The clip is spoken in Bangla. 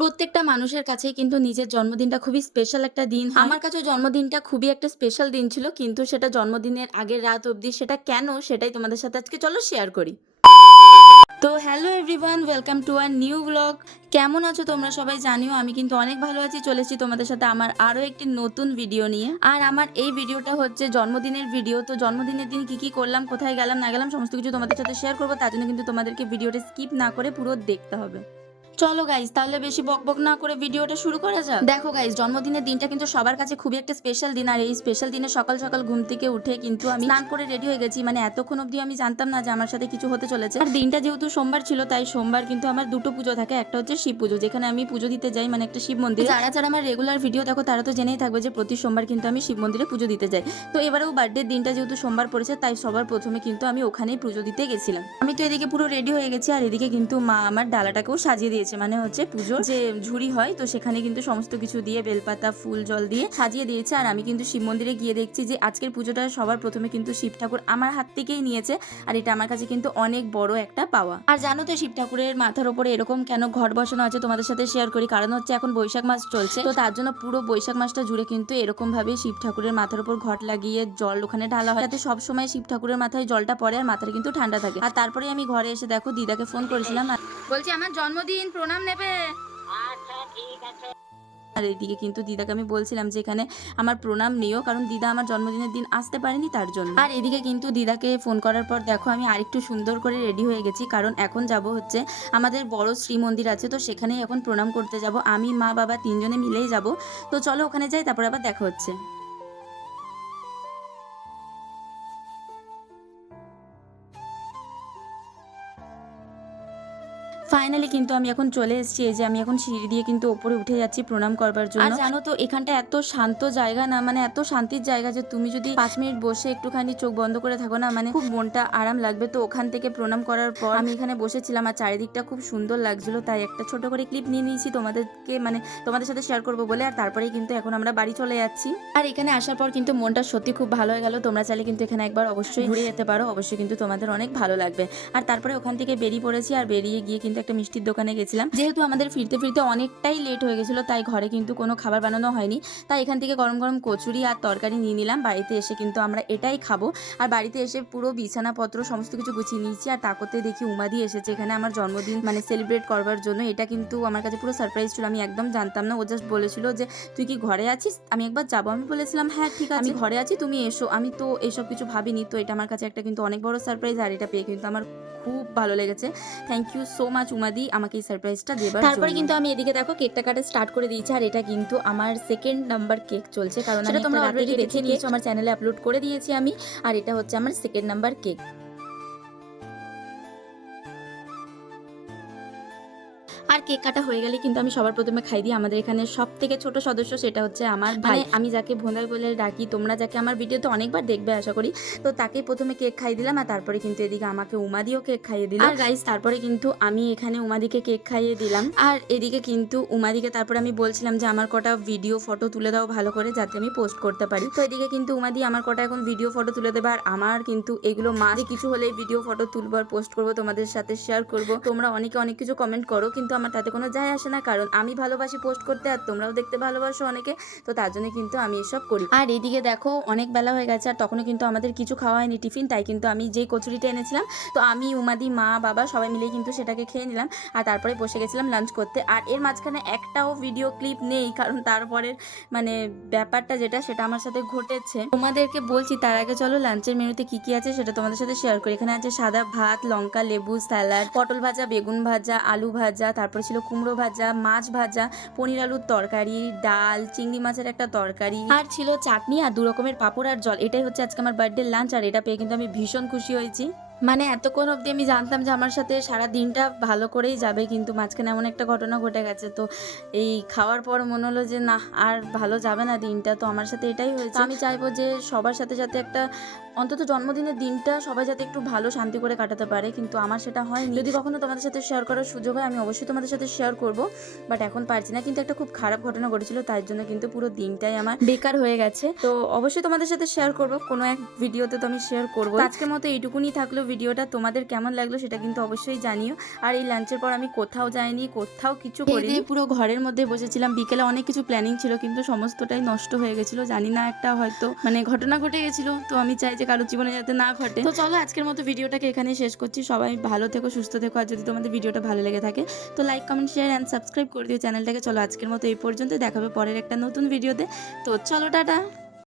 প্রত্যেকটা মানুষের কাছেই কিন্তু নিজের জন্মদিনটা খুবই স্পেশাল একটা দিন হয়। আমার কাছেও জন্মদিনটা খুবই একটা স্পেশাল দিন ছিল, কিন্তু সেটা জন্মদিনের আগের রাত অবধি সেটা কেন সেটাই তোমাদের সাথে আজকে চলো শেয়ার করি। তো hello everyone, welcome to our new blog. কেমন আছো তোমরা সবাই? জানিও আমি কিন্তু অনেক ভালো আছি। চলেছি তোমাদের সাথে আমার আরও একটি নতুন ভিডিও নিয়ে। আর আমার এই ভিডিওটা হচ্ছে জন্মদিনের ভিডিও। তো জন্মদিনের দিন কি করলাম, কোথায় গেলাম না গেলাম সমস্ত কিছু তোমাদের সাথে শেয়ার করবো। তার জন্য কিন্তু তোমাদেরকে ভিডিওটা স্কিপ না করে পুরো দেখতে হবে। চলো গাইজ, তাহলে বেশি বকবক না করে ভিডিওটা শুরু করা যাক। দেখো গাইজ, জন্মদিনের দিনটা কিন্তু সবার কাছে খুবই একটা স্পেশাল দিন। আর এই স্পেশাল দিনে সকাল সকাল ঘুম থেকে উঠে কিন্তু আমি স্নান করে রেডি হয়ে গেছি। মানে এতক্ষণ অবধি আমি জানতাম না যে আমার সাথে কিছু হতে চলেছে। আর দিনটা যেহেতু সোমবার ছিল, তাই সোমবার কিন্তু আমার দুটো পুজো থাকে। একটা হচ্ছে শিব পুজো, যেখানে আমি পুজো দিতে যাই, মানে একটা শিব মন্দিরে। যারা যারা আমার রেগুলার ভিডিও দেখো তারা তো জেনেই থাকবে যে প্রতি সোমবার কিন্তু আমি শিব মন্দিরে পুজো দিতে যাই। তো এবারেও বার্থডে দিনটা যেহেতু সোমবার পড়েছে, তাই সবার প্রথমে কিন্তু আমি ওখানেই পুজো দিতে গেছিলাম। আমি তো এদিকে পুরো রেডি হয়ে গেছি, আর এদিকে কিন্তু মা আমার ডালাটাকেও সাজিয়ে দিয়েছে। মানে হচ্ছে যে ঝুড়ি হয়, তো সেখানে কিন্তু সমস্ত কিছু দিয়ে বেলপাতা ফুল জল দিয়ে সাজিয়ে দিয়েছে। আর আমি কিন্তু শিব মন্দিরে গিয়ে দেখছি যে আজকের পুজোটা সবার প্রথমে কিন্তু শিব ঠাকুর আমার হাত থেকেই নিয়েছে। আর এটা আমার কাছে কিন্তু অনেক বড় একটা পাওয়া। আর জানো তো শিব ঠাকুরের মাথার উপরে এরকম কেন ঘট বসানো আছে, তোমাদের সাথে শেয়ার করি। কারণ হচ্ছে এখন বৈশাখ মাস চলছে, তো তার জন্য পুরো বৈশাখ মাসটা জুড়ে কিন্তু এরকম ভাবে শিব ঠাকুরের মাথার উপর ঘট লাগিয়ে জল ওখানে ঢালা হয়, যাতে সবসময় শিব ঠাকুরের মাথায় জলটা পড়ে আর মাথাটা কিন্তু ঠান্ডা থাকে। আর তারপরে আমি ঘরে এসে দেখো দিদাকে ফোন করেছিলাম, বলছি আমার জন্মদিন প্রণাম নেবে। আর এদিকে কিন্তু দিদাকে আমি বলছিলাম যে এখানে আমার প্রণাম নিও, কারণ দিদা আমার জন্মদিনের দিন আসতে পারেনি তার জন্য। আর এদিকে কিন্তু দিদাকে ফোন করার পর দেখো আমি আরেকটু সুন্দর করে রেডি হয়ে গেছি, কারণ এখন যাব হচ্ছে আমাদের বড় শ্রী মন্দির আছে, তো সেখানেই এখন প্রণাম করতে যাব। আমি মা বাবা তিনজনে মিলেই যাব। তো চলো ওখানে যাই, তারপর আবার দেখা হচ্ছে। ফাইনালি কিন্তু আমি এখন চলে এসেছি। এই যে আমি এখন সিঁড়ি দিয়ে কিন্তু ওপরে উঠে যাচ্ছি প্রণাম করবার জন্য। আর জানো তো এখানটা এত শান্ত জায়গা না, মানে এত শান্তির জায়গা যে তুমি যদি 5 মিনিট বসে একটুখানি চোখ বন্ধ করে থাকো না, মানে খুব মনটা আরাম লাগবে। তো ওখান থেকে প্রণাম করার পর আমি এখানে বসেছিলাম, আর চারিদিকটা খুব সুন্দর লাগছিল, তাই একটা ছোট করে ক্লিপ নিয়ে নিয়েছি তোমাদেরকে, মানে তোমাদের সাথে শেয়ার করবো বলে। আর তারপরেই কিন্তু এখন আমরা বাড়ি চলে যাচ্ছি। আর এখানে আসার পর কিন্তু মনটা সত্যি খুব ভালো হয়ে গেল। তোমরা চাইলে কিন্তু এখানে একবার অবশ্যই ঘুরে যেতে পারো, অবশ্যই কিন্তু তোমাদের অনেক ভালো লাগবে। আর তারপরে ওখান থেকে বেরিয়ে পড়েছি, আর বেরিয়ে গিয়ে কিন্তু একটা মিষ্টির দোকানে গেছিলাম। যেহেতু আমাদের ফিরতে ফিরতে অনেকটাই লেট হয়ে গেছিলো, তাই ঘরে কিন্তু কোনো খাবার বানানো হয়নি। তাই এখান থেকে গরম গরম কচুরি আর তরকারি নিয়ে নিলাম। বাড়িতে এসে কিন্তু আমরা এটাই খাবো। আর বাড়িতে এসে পুরো বিছানাপত্র সমস্ত কিছু গুছিয়ে নিয়েছি। আর তাকতে দেখি উমাদি এসেছে এখানে আমার জন্মদিন মানে সেলিব্রেট করবার জন্য। এটা কিন্তু আমার কাছে পুরো সারপ্রাইজ ছিল, আমি একদম জানতাম না। ও জাস্ট বলেছিল যে তুই কি ঘরে আছিস, আমি একবার যাবো। আমি বলেছিলাম হ্যাঁ ঠিক আছে, আমি ঘরে আছি, তুমি এসো। আমি তো এইসব কিছু ভাবিনি, তো এটা আমার কাছে একটা কিন্তু অনেক বড় সারপ্রাইজ। আর এটা পেয়ে কিন্তু আমার খুব ভালো লেগেছে। থ্যাংক ইউ সো মাচ উমাদি আমাকে এই সারপ্রাইজটা দেবার। তারপরে কিন্তু আমি এদিকে দেখো কেকটা কাটা স্টার্ট করে দিয়েছি। আর এটা কিন্তু আমার সেকেন্ড নাম্বার কেক চলছে, কারণ সেটা তোমরা অলরেডি দেখে নিয়েছো, আমার চ্যানেলে আপলোড করে দিয়েছি আমি। আর এটা হচ্ছে আমার সেকেন্ড নাম্বার কেক। আর কেক কাটা হয়ে গেলে কিন্তু আমি সবার প্রথমে খাই দিই আমাদের এখানে সব থেকে ছোট সদস্য, সেটা হচ্ছে আমার ভাই। আমি যাকে ভোঁদাই বলে ডাকি, তোমরা যাকে আমার ভিডিওতে অনেকবার দেখবে আশা করি। তো তাকেই প্রথমে কেক খাইয়ে দিলাম। আর তারপরে কিন্তু এদিকে আমাকে উমাদিও কেক খাইয়ে দিল। আর গাইস তারপরে কিন্তু আমি এখানে উমাদিকে কেক খাইয়ে দিলাম। আর এদিকে কিন্তু উমাদিকে তারপরে আমি বলছিলাম যে আমার কটা ভিডিও ফটো তুলে দাও ভালো করে, যাতে আমি পোস্ট করতে পারি। তো এদিকে কিন্তু উমাদি আমার কটা এখন ভিডিও ফটো তুলে দেবে। আর আমার কিন্তু এগুলো মাঝে কিছু হলে ভিডিও ফটো তুলবো আর পোস্ট করবো, তোমাদের সাথে শেয়ার করবো। তোমরা অনেকে অনেক কিছু কমেন্ট করো, কিন্তু আমার তাতে কোনো যায় আসে না, কারণ আমি ভালোবাসি পোস্ট করতে আর তোমরাও দেখতে ভালোবাসো অনেকে। তো তার জন্য কিন্তু আমি এসব করি। আর এইদিকে দেখো অনেক বেলা হয়ে গেছে, আর তখনও কিন্তু আমাদের কিছু খাওয়া হয়নি টিফিন। তাই কিন্তু আমি যেই কচুরিটা এনেছিলাম, তো আমি উমাদি মা বাবা সবাই মিলে কিন্তু সেটাকে খেয়ে নিলাম। আর তারপরে বসে গেছিলাম লাঞ্চ করতে। আর এর মাঝখানে একটাও ভিডিও ক্লিপ নেই, কারণ তারপরের মানে ব্যাপারটা যেটা সেটা আমার সাথে ঘটেছে তোমাদেরকে বলছি। তার আগে চলো লাঞ্চের মেনুতে কি কি আছে সেটা তোমাদের সাথে শেয়ার করি। এখানে আছে সাদা ভাত, লঙ্কা লেবু, স্যালাড, পটল ভাজা, বেগুন ভাজা, আলু ভাজা, তারপরে ছিল কুমড়ো ভাজা, মাছ ভাজা, পনির আলুর তরকারি, ডাল, চিংড়ি মাছের একটা তরকারি, আর ছিল চাটনি আর 2 রকমের পাঁপড় আর জল। এটাই হচ্ছে আজকে আমার বার্থডে লাঞ্চ। আর এটা পেয়ে কিন্তু আমি ভীষণ খুশি হয়েছি। মানে এতক্ষণ অবধি আমি জানতাম যে আমার সাথে সারা দিনটা ভালো করেই যাবে, কিন্তু মাঝখানে এমন একটা ঘটনা ঘটে গেছে। তো এই খাওয়ার পর মনে হলো যে না, আর ভালো যাবে না দিনটা। তো আমার সাথে এটাই হয়েছে। আমি চাইবো যে সবার সাথে সাথে একটা অন্তত জন্মদিনের দিনটা সবাই যাতে একটু ভালো শান্তি করে কাটাতে পারে, কিন্তু আমার সেটা হয়নি। যদি কখনো তোমাদের সাথে শেয়ার করার সুযোগ হয় আমি অবশ্যই তোমাদের সাথে শেয়ার করব, বাট এখন পারছি না। কিন্তু একটা খুব খারাপ ঘটনা ঘটেছিল, তার জন্য কিন্তু পুরো দিনটাই আমার বেকার হয়ে গেছে। তো অবশ্যই তোমাদের সাথে শেয়ার করব, কোনো এক ভিডিওতে তো আমি শেয়ার করবো। আজকের মতো এইটুকুনি থাকলো ভিডিওটা, তোমাদের কেমন লাগলো সেটা কিন্তু অবশ্যই জানিও। আর এই লাঞ্চের পর আমি কোথাও যাইনি, কোথাও কিছু করিনি, পুরো ঘরের মধ্যে বসেছিলাম। বিকেলে অনেক কিছু প্ল্যানিং ছিল কিন্তু সমস্তটাই নষ্ট হয়ে গেছিলো, জানি না একটা হয়তো ঘটনা ঘটে গেছিলো, তো আমি চাই যে কারোর জীবনে যাতে না ঘটে। তো চলো আজকের মতো ভিডিওটাকে এখানেই শেষ করছি। সবাই ভালো থেকো, সুস্থ থেকো। আর যদি তোমাদের ভিডিওটা ভালো লেগে থাকে তো like, comment, share and subscribe করে দিও চ্যানেলটাকে। চলো আজকের মতো এই পর্যন্ত, দেখাবে পরের একটা নতুন ভিডিওতে। তো চলো টাটা।